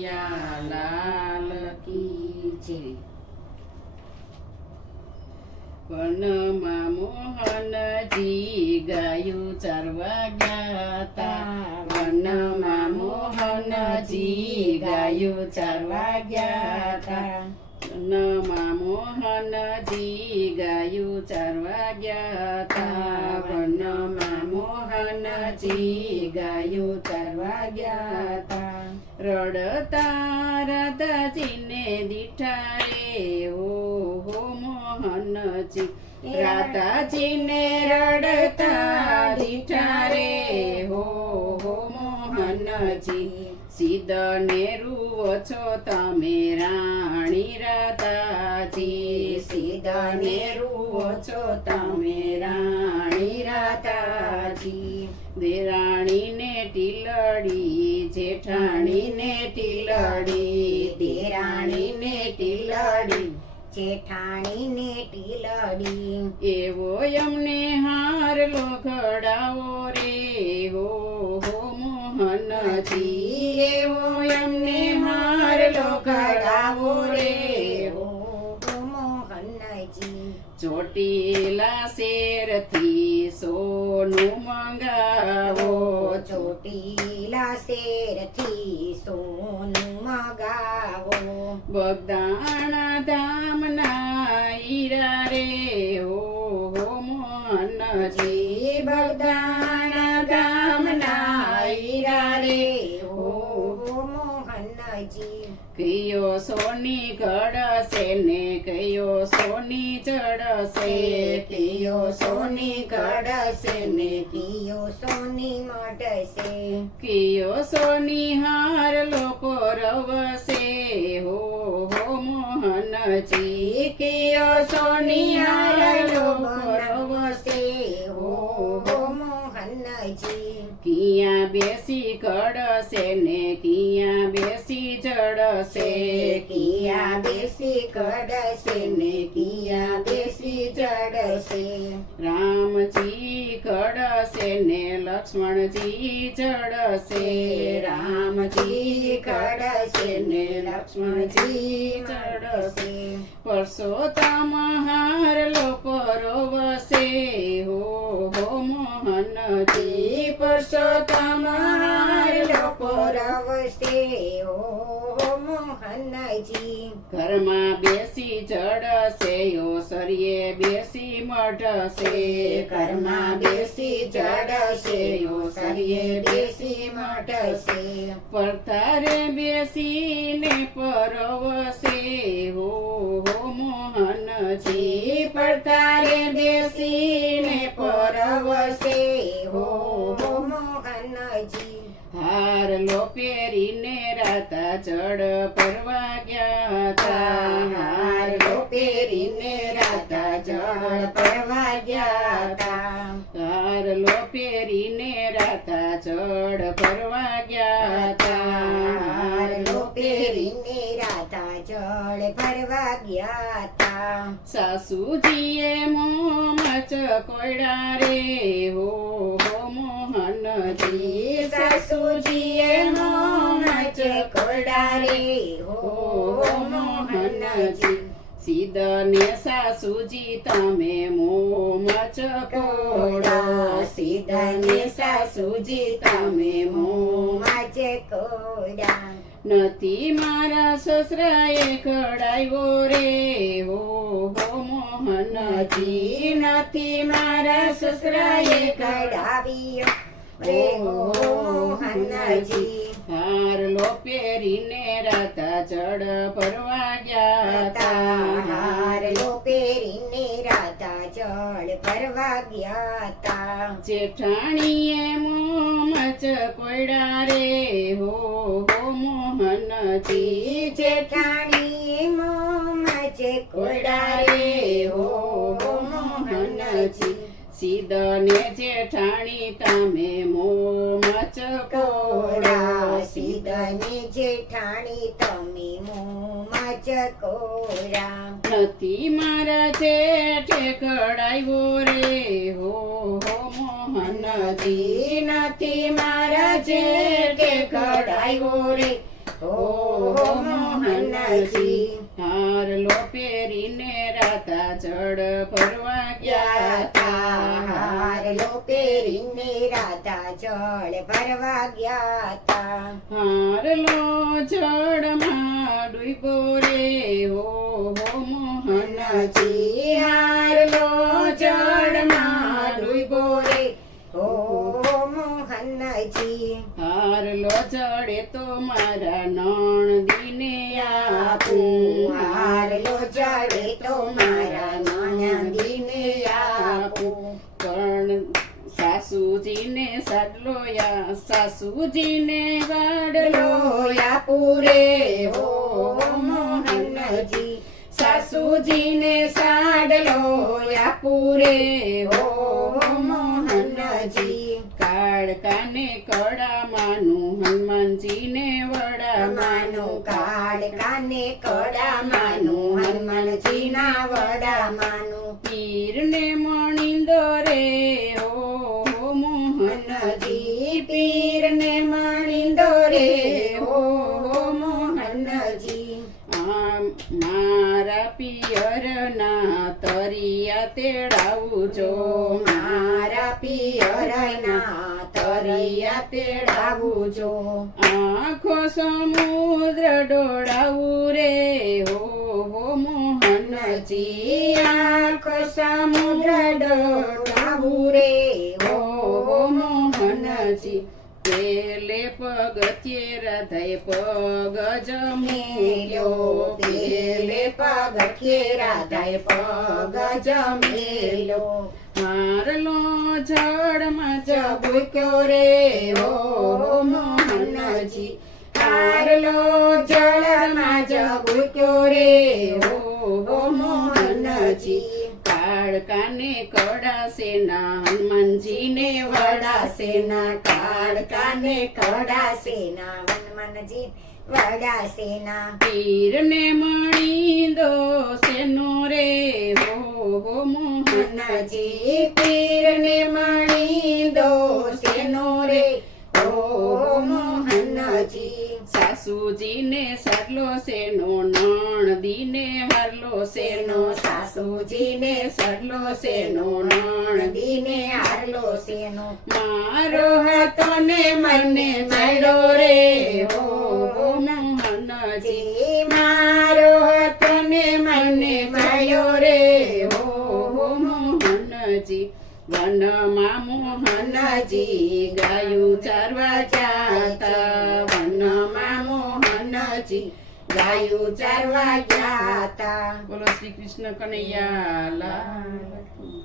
કનૈયા લાલ કી જય. વનમાં મોહનજી ગાયું ચારવા ગયા તા. વનમાં મોહનજી ગાયું ચારવા ગયા તા. વનમાં મોહનજી ગાયું ચારવા ગયા તા. વનમાં મોહનજી ગાયું ચારવા ગયા તા. રડતા રાધાજીને દીઠા રે ઓહો મોહનજી. રાધાજીને રડતા દીઠા રે હો મોહનજી. સીધને રૂવો છો તમે રાણી રાધાજી. સીધને રૂવો છો તમે રાણી રાધાજી. દેરાણીને ટીલડી જેઠાણીને ટીલડી. દેરાણીને ટીલડી જેઠાણીને ટીલડી. એવો અમને હાર લોખડાવો રે હો મોહનજી. એવો અમને હાર લોખડાવો રે હો મોહનજી. ચોટીલા શેરથી સોનું મંગાવો. ચોટીલા શેરથી સોનું મગાવો. બગદાણા ધામના હીરા રે હો મોહનજી. બગદાણા ધામના હીરા રે હો મોહનજી. કયો સોની ઘડશે ને કયો સોની ચડશે. કયો સોની ઘડશે ને કિયો સોની મટશે. કયો સોની હાર લોકો રવશે હો મોહનજી. કયો સોની હાર લોકો રવશે હો મોહનજી. કિયા બેસી કડશે ને કિયા બેસી ચડશે. કિયા બેસી કડશે ને કિયા બેસી ચડશે. રામજી કડશે ને લક્ષ્મણજી ચડશે. રામજી કડશે ને લક્ષ્મણજી ચડશે. પરસોત્તમ હાર લોકો રોવશે હો મોહનજી. પરસોત્તમ હાર લોકો રવશે ઓ મોહનજી. ઘરમાં બેસી ચડશે ઓસરીએ બેસી મઢશે. ઘરમાં બેસી ચડશે ઓસરીએ બેસી મઢશે. પરથારે બેસીને પરવશે હો મોહનજી. પરથારે બેસીને પરવશે હો મોહનજી. હાર લો પહેરીને રાતા ચડ પરવા ગયા તા. હાર લો પહેરીને રાતા ચડ પરવા ગયા તા. હાર લો પહેરીને રાતા ચડ પરવા ગયા તા. હાર લો પહેરીને રાતા જળ ભરવા ગયા તા. સાસુજીએ મોમચ કોયડા રે હો મોહનજી. સાસુજીએ મોમચ કોયડા રે હો મોહનજી. સીધને સાસુજી તમે મોમચ કોડા. સીધને સાસુજી તમે મોમચ કોયડા. નથી મારા સસરાએ કડાવ્યો રે હો મોહનજી. નથી મારા સસરાએ કડાવ્યો રે હો મોહનજી. હાર લો પહેરીને રાતા ચડ પરવા ગયા તા. હાર લો પહેરીને રાતા જળ ભરવા ગયા તા. જેઠાણીએ મોમચ કોયડા રે હો મોહનજી. જેઠાણી મોમચ કોયડા રે હો મોહનજી. સીધને જેઠાણી તમે મોમચ કોડા. સીધને જેઠાણી તમે મોમચ કોડા. નથી મારા જેઠે કડાવ્યો રે હો મોહનજી. નથી મારા જેઠે કડાવ્યો રે હો મોહનજી હારલો પહેરીને રાતા જળ ભરવા ગયા તા હારલો પહેરીને રાધા જળ ભરવા ગયા તા હારલો જળમાં ડૂબો રે હો મોહનજી હારલો જળમાં ડૂબો રે ઓ મોહનજી હારલો જડે તો મારા નણદીને આપું હારલો જડે તો મારા નણંદીને આપું પણ સાસુજીને સાસુજીને વાડલો આપું રે હો મોહનજી સાસુજીને સાડલો આપું રે હો મોહનજી કાળકાને કડામાનું હનુમાનજીને વડામાનું કાળકાને કડામાનું હનુમાનજીના વડામાનું પીરને મણિંદો રે હો મોહનજી પીરને મણિંદો રે હો મોહનજી મારા પિયરના તરિયા તેડાવજો મારા પિયરના તરિયા તેડાવજો આખો સમુદ્ર ડોળાવું રે હો મોહનજી આખો સમુદ્ર ડોળાવું રે હો મોહનજી પેલે પગથિયે રાધાએ પગ જમેલ્યો પેલે પગથિયે રાધાએ પગ જમેલ્યો હારલો જળમાં જબુક્યો રે હો મોહનજી હારલો જળમાં જબુક્યો રે હો મોહનજી કાળકાને કડાસેના હનુમાનજીને વડાસેના કાળકાને કડાસેના હનુમાનજી વડાસેના પીરને મણિંદો સેનો રે હો મોહનજી પીરને મણિંદો સેનો રે હો મોહનજી સાસુજીને સારલો સેનો નણદીને હારલો સેનો સાસુજીને સરલો સેનો નણદીને હારલો સેનો મારો હાથને મને મળ્યો રે હો મોહનજી મારો હાથને મને મળ્યો રે હો મોહનજી વનમાં મોહનજી ગાયું ચારવા જાતા વનમાં મોહનજી ગાયું ચારવા ગયા તા બોલો શ્રી કૃષ્ણ કનૈયા લાલ